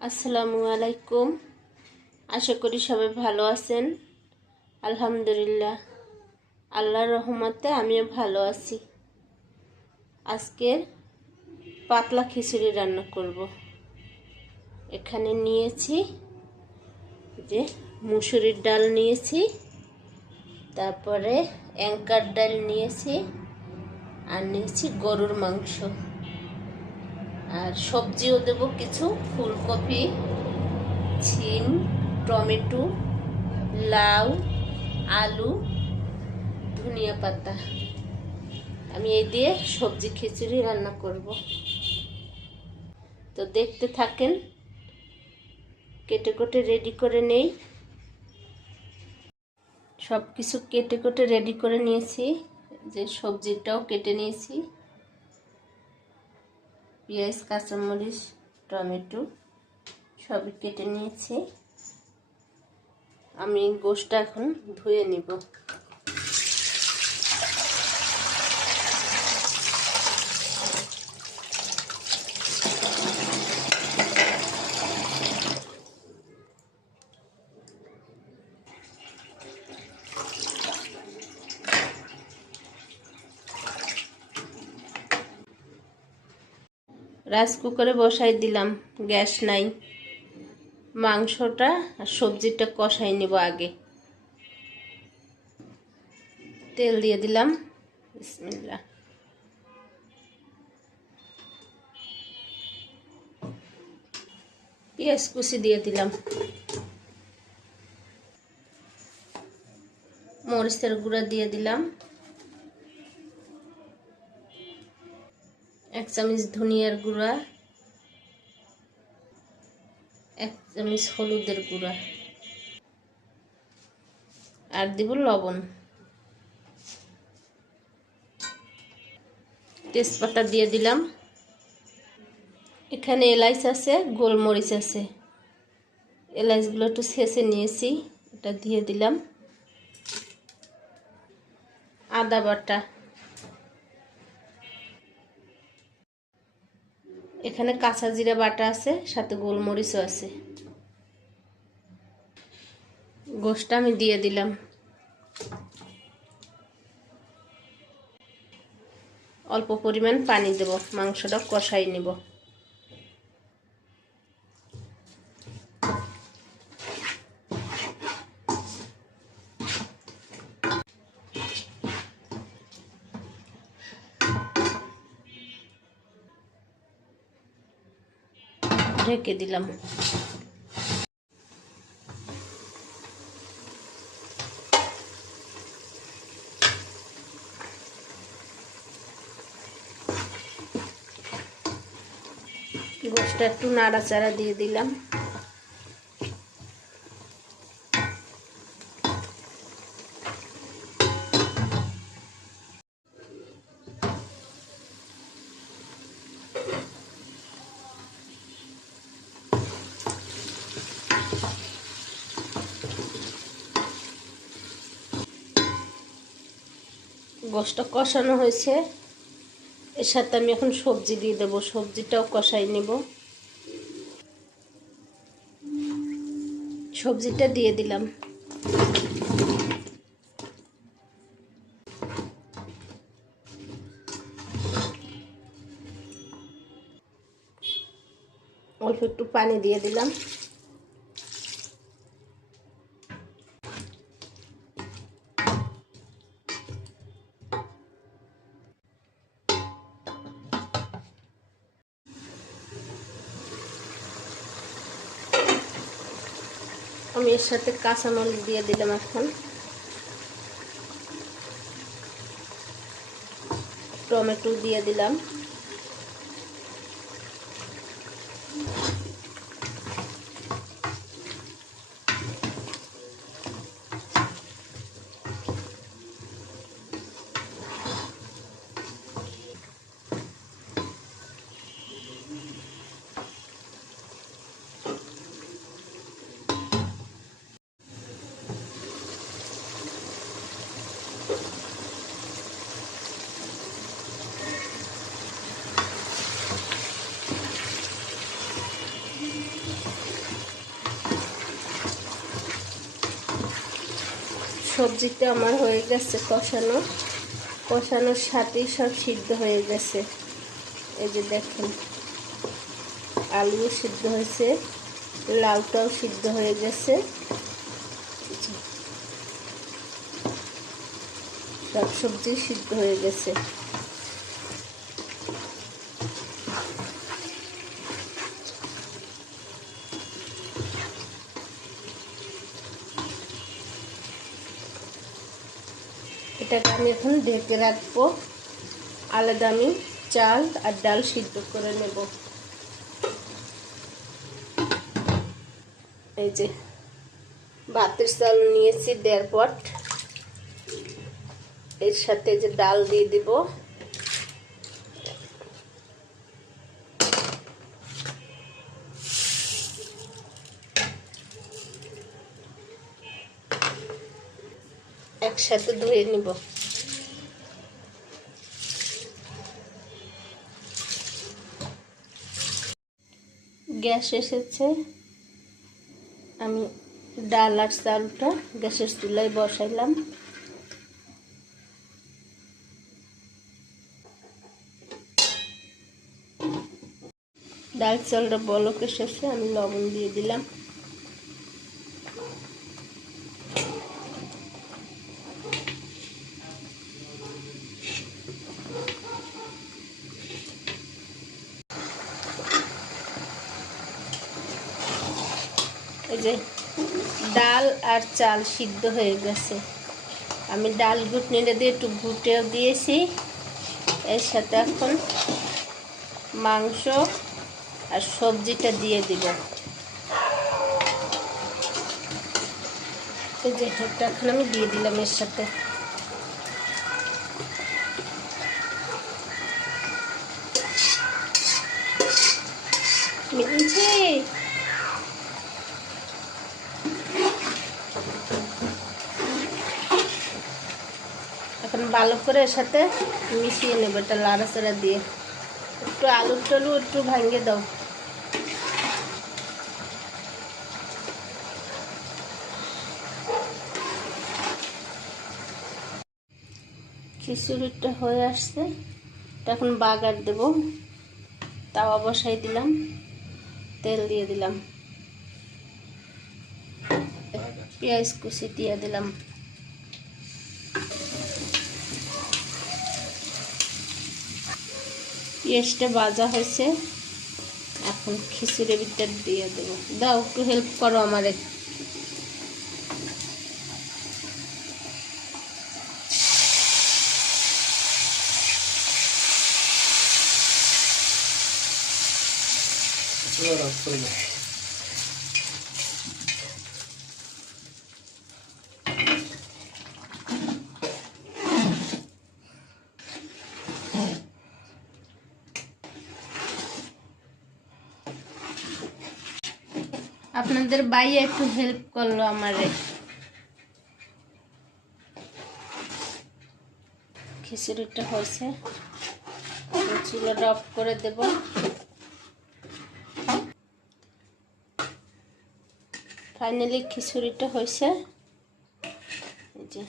আসসালামু আলাইকুম। আশা করি সবাই ভালো আছেন। আলহামদুলিল্লাহ। আল্লাহর রহমতে আমিও ভালো আছি। আজকের পাতলা খিচুড়ি রান্না করব। এখানে নিয়েছি যে মুসুরির ডাল নিয়েছি, তারপরে অ্যাঙ্কার ডাল নিয়েছি, আর নিয়েছি গরুর মাংস। আর সবজিও দেব কিছু, ফুলকপি ছিম টমেটো, লাউ, আলু, ধনিয়া পাতা। আমি এই দিয়ে সবজি খিচুড়ি রান্না করব। তো দেখতে থাকেন কেটে কেটে রেডি করে নেই। সব কিছু কেটে কেটে রেডি করে নিয়েছি, যে সবজিটাও কেটে নিয়েছি। পেঁয়াজ কাঁচামরিচ টমেটো সবই কেটে নিয়েছি। আমি গোষ্ঠটা এখন ধুয়ে নিব। রাইস কুকারে বসাই দিলাম, গ্যাস নাই। মাংসটা আর সবজিটা কষাই নেব আগে। তেল দিয়ে দিলাম। বিসমিল্লা পেঁয়াজ কুচি দিয়ে দিলাম। মরিচের গুঁড়া দিয়ে দিলাম। এক চামচ ধনিয়ার গুঁড়া, এক চামচ হলুদের গুঁড়া, আর দিব লবণ। তেজপাতা দিয়ে দিলাম। এখানে এলাইচ আছে, গোলমরিচ আছে। এলাইচগুলো একটু ছেঁচে নিয়েছি, এটা দিয়ে দিলাম। আদা বাটা। এখানে কাঁচা জিরা বাটা আছে, সাথে গোলমরিচও আছে। গোষ্ঠটা আমি দিয়ে দিলাম। অল্প পরিমাণ পানি দেব, মাংসটা কষাই নেব। ঢেকে দিলাম। গোষ্ঠটা একটু নাড়াচাড়া দিয়ে দিলাম। গোষ্ঠটা কষানো হয়েছে। এর সাথে আমি এখন সবজি দিয়ে দেবো। সবজিটাও কষাই নেব। সবজিটা দিয়ে দিলাম। অল্প একটু পানি দিয়ে দিলাম। আমি এর সাথে কাঁচামরিচ দিয়ে দিলাম এখন। টমেটো দিয়ে দিলাম। সবজিতে আমার হয়ে গেছে কষানো। কষানোর সাথেই সব সিদ্ধ হয়ে গেছে। এই যে দেখুন, আলুও সিদ্ধ হয়েছে, লাউটাও সিদ্ধ হয়ে গেছে। সব সবজি সিদ্ধ হয়ে গেছে। এটাকে আমি এখন ঢেকে রাখব। আলাদা আমি চাল আর ডাল সিদ্ধ করে নেব। এই যে ভাতের চাল নিয়েছি দেড় পট। এর সাথে যে ডাল দিয়ে দিব। একসাথে ধুয়ে নিব। গ্যাস এসেছে। আমি ডাল আর চালটা গ্যাসের চুলায় বসাইলাম। ডাল চালটা বলক এসেছে, আমি লবণ দিয়ে দিলাম। এই যে ডাল আর চাল সিদ্ধ হয়ে গেছে। আমি ডাল ঘুটনিটা দিয়ে একটু ঘুটেও দিয়েছি। এর সাথে এখন মাংস আর সবজিটা দিয়ে দিব। যে এটা এখন আমি দিয়ে দিলাম এর সাথে। মিলছে এখন ভালো করে এর সাথে মিশিয়ে নেব এটা লাড়াচাড়া দিয়ে। একটু আলুর টলু একটু ভাঙিয়ে দাও। খিচুড়িটা হয়ে আসছে। এখন বাগার দেব। তাওয়া বসাই দিলাম। তেল দিয়ে দিলাম। পেঁয়াজ কুচি দিয়ে দিলাম। পেঁয়াজটা বাজা হয়েছে। এখন খিচুড়ি বিটার দিয়ে দেবো। দাও একটু হেল্প করো আমারে। আপনাদের বাইরে একটু হেল্প করল আমারে। খিচুড়িটা হয়েছে। চুলোটা অফ করে দেব। ফাইনালি খিচুড়িটা হয়েছে। যে।